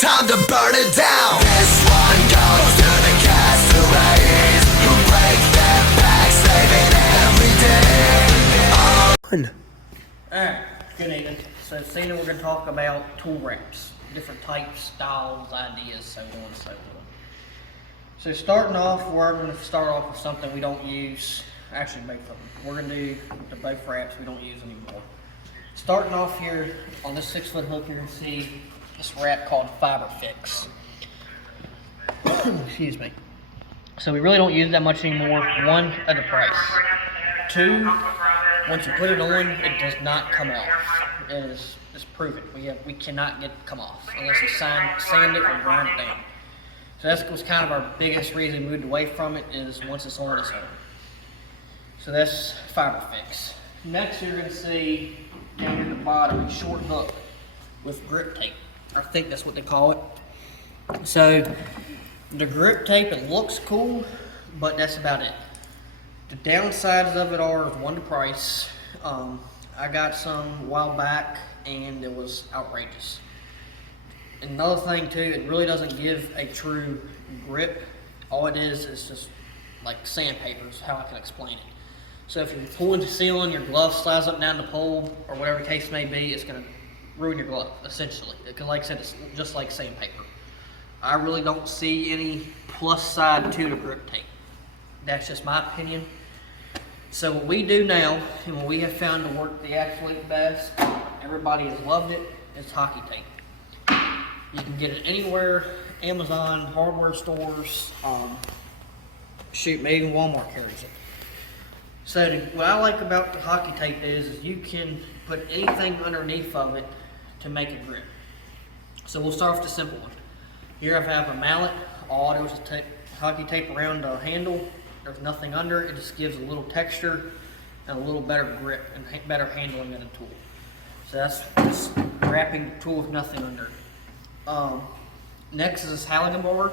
time to burn it down. This one goes to the castaways who break their backs, saving every day. Alright, good evening. So this evening we're going to talk about tool wraps. Different types, styles, ideas, so on and so forth. So starting off, we're going to start off with something we don't use. Actually, both of them. We're going to do the both wraps we don't use anymore. Starting off here on this 6-foot hook, you're going to see this wrap called Firefighter. Excuse me. So we really don't use it that much anymore. One, at the price. Two, once you put it on, it does not come off. It's proven. We cannot get it come off unless you sand it or grind it down. So that was kind of our biggest reason we moved away from it, is once it's on, it's on. So that's Firefighter. Next, you're going to see down at the bottom a short hook with grip tape. I think that's what they call it. So the grip tape, it looks cool, but that's about it. The downsides of it are, one, the price. I got some a while back and it was outrageous. Another thing too, it really doesn't give a true grip. All it is just like sandpaper is how I can explain it. So if you're pulling the ceiling, your glove slides up down the pole, or whatever the case may be, it's going to ruin your glove, essentially. Because like I said, it's just like sandpaper. I really don't see any plus side to the grip tape. That's just my opinion. So what we do now, and what we have found to work the absolute best, everybody has loved it, is hockey tape. You can get it anywhere, Amazon, hardware stores, shoot, maybe even Walmart carries it. So what I like about the hockey tape is you can put anything underneath of it to make a grip. So we'll start with the simple one. Here I have a mallet. All it is hockey tape around the handle. There's nothing under it. It just gives a little texture and a little better grip and better handling of the tool. So that's just wrapping the tool with nothing under it. Next is this Halligan bar.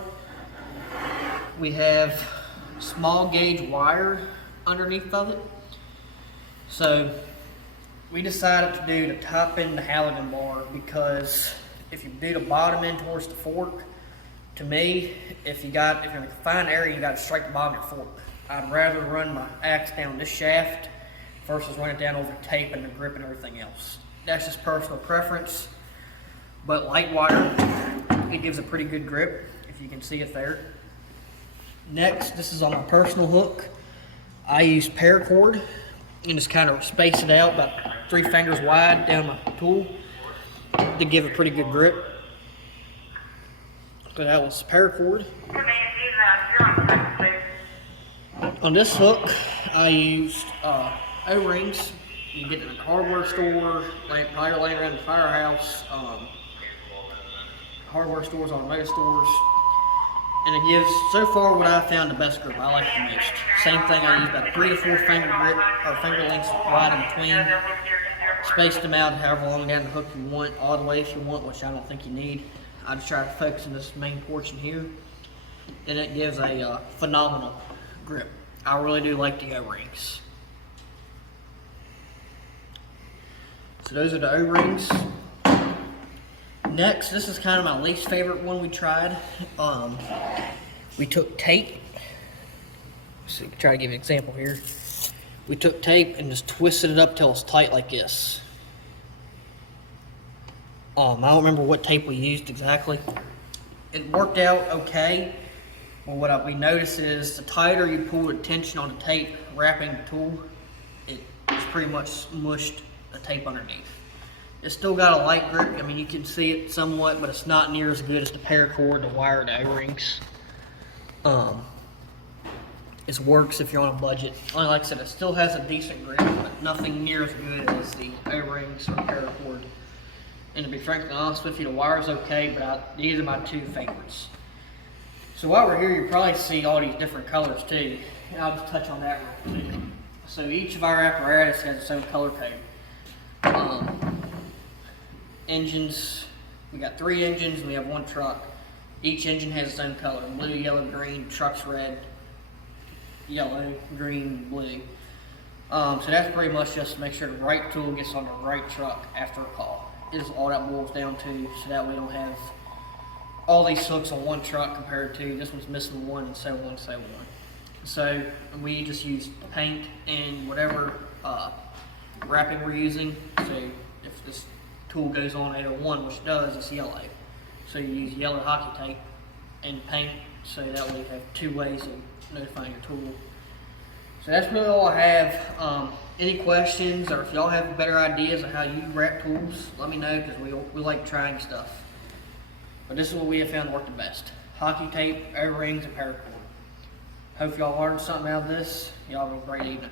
We have small gauge wire underneath of it. So we decided to do the top end of the Halligan bar because if you do the bottom end towards the fork, to me, if you're in a confined area, you got to strike the bottom of your fork. I'd rather run my axe down this shaft versus run it down over tape and the grip and everything else. That's just personal preference. But light wire, it gives a pretty good grip, if you can see it there. Next, this is on my personal hook. I use paracord and just kind of space it out about 3 fingers wide down my tool to give a pretty good grip. So that was paracord. On this hook, I used O-rings. You can get it in a hardware store, probably laying around the firehouse, hardware stores, automotive stores. And it gives, so far, what I found the best grip. I like it the most. Same thing, I use about 3 to 4 finger grip, or finger lengths wide in between. Space them out however long down the hook you want, all the way if you want, which I don't think you need. I just try to focus on this main portion here. And it gives a phenomenal grip. I really do like the O-rings. So those are the O-rings. Next, this is kind of my least favorite one we tried. We took tape. So try to give you an example here. We took tape and just twisted it up till it's tight like this. I don't remember what tape we used exactly. It worked out okay. But what we noticed is the tighter you pull the tension on the tape wrapping the tool, it's pretty much mushed the tape underneath. It's still got a light grip. I mean, you can see it somewhat, but it's not near as good as the paracord, the wire, and the O-rings. It works if you're on a budget. Like I said, it still has a decent grip, but nothing near as good as the O-rings or paracord. And to be frankly honest with you, the wire's okay, but these are my 2 favorites. So while we're here, you probably see all these different colors too. And I'll just touch on that real quick. So each of our apparatus has its own color code. Engines, we got 3 engines, we have 1 truck. Each engine has its own color: blue, yellow, green. Truck's red, yellow, green, blue. So that's pretty much just to make sure the right tool gets on the right truck after a call. Is all that boils down to, so that we don't have all these hooks on one truck compared to this one's missing one and so on, so on. So we just use paint and whatever wrapping we're using. So if this tool goes on 801, which it does, it's yellow. So you use yellow hockey tape and paint, so that way you have two ways of notifying your tool. So that's really all I have. Any questions, or if y'all have better ideas of how you wrap tools, let me know, because we like trying stuff. But this is what we have found worked the best. Hockey tape, O-rings, and paracord. Hope y'all learned something out of this. Y'all have a great evening.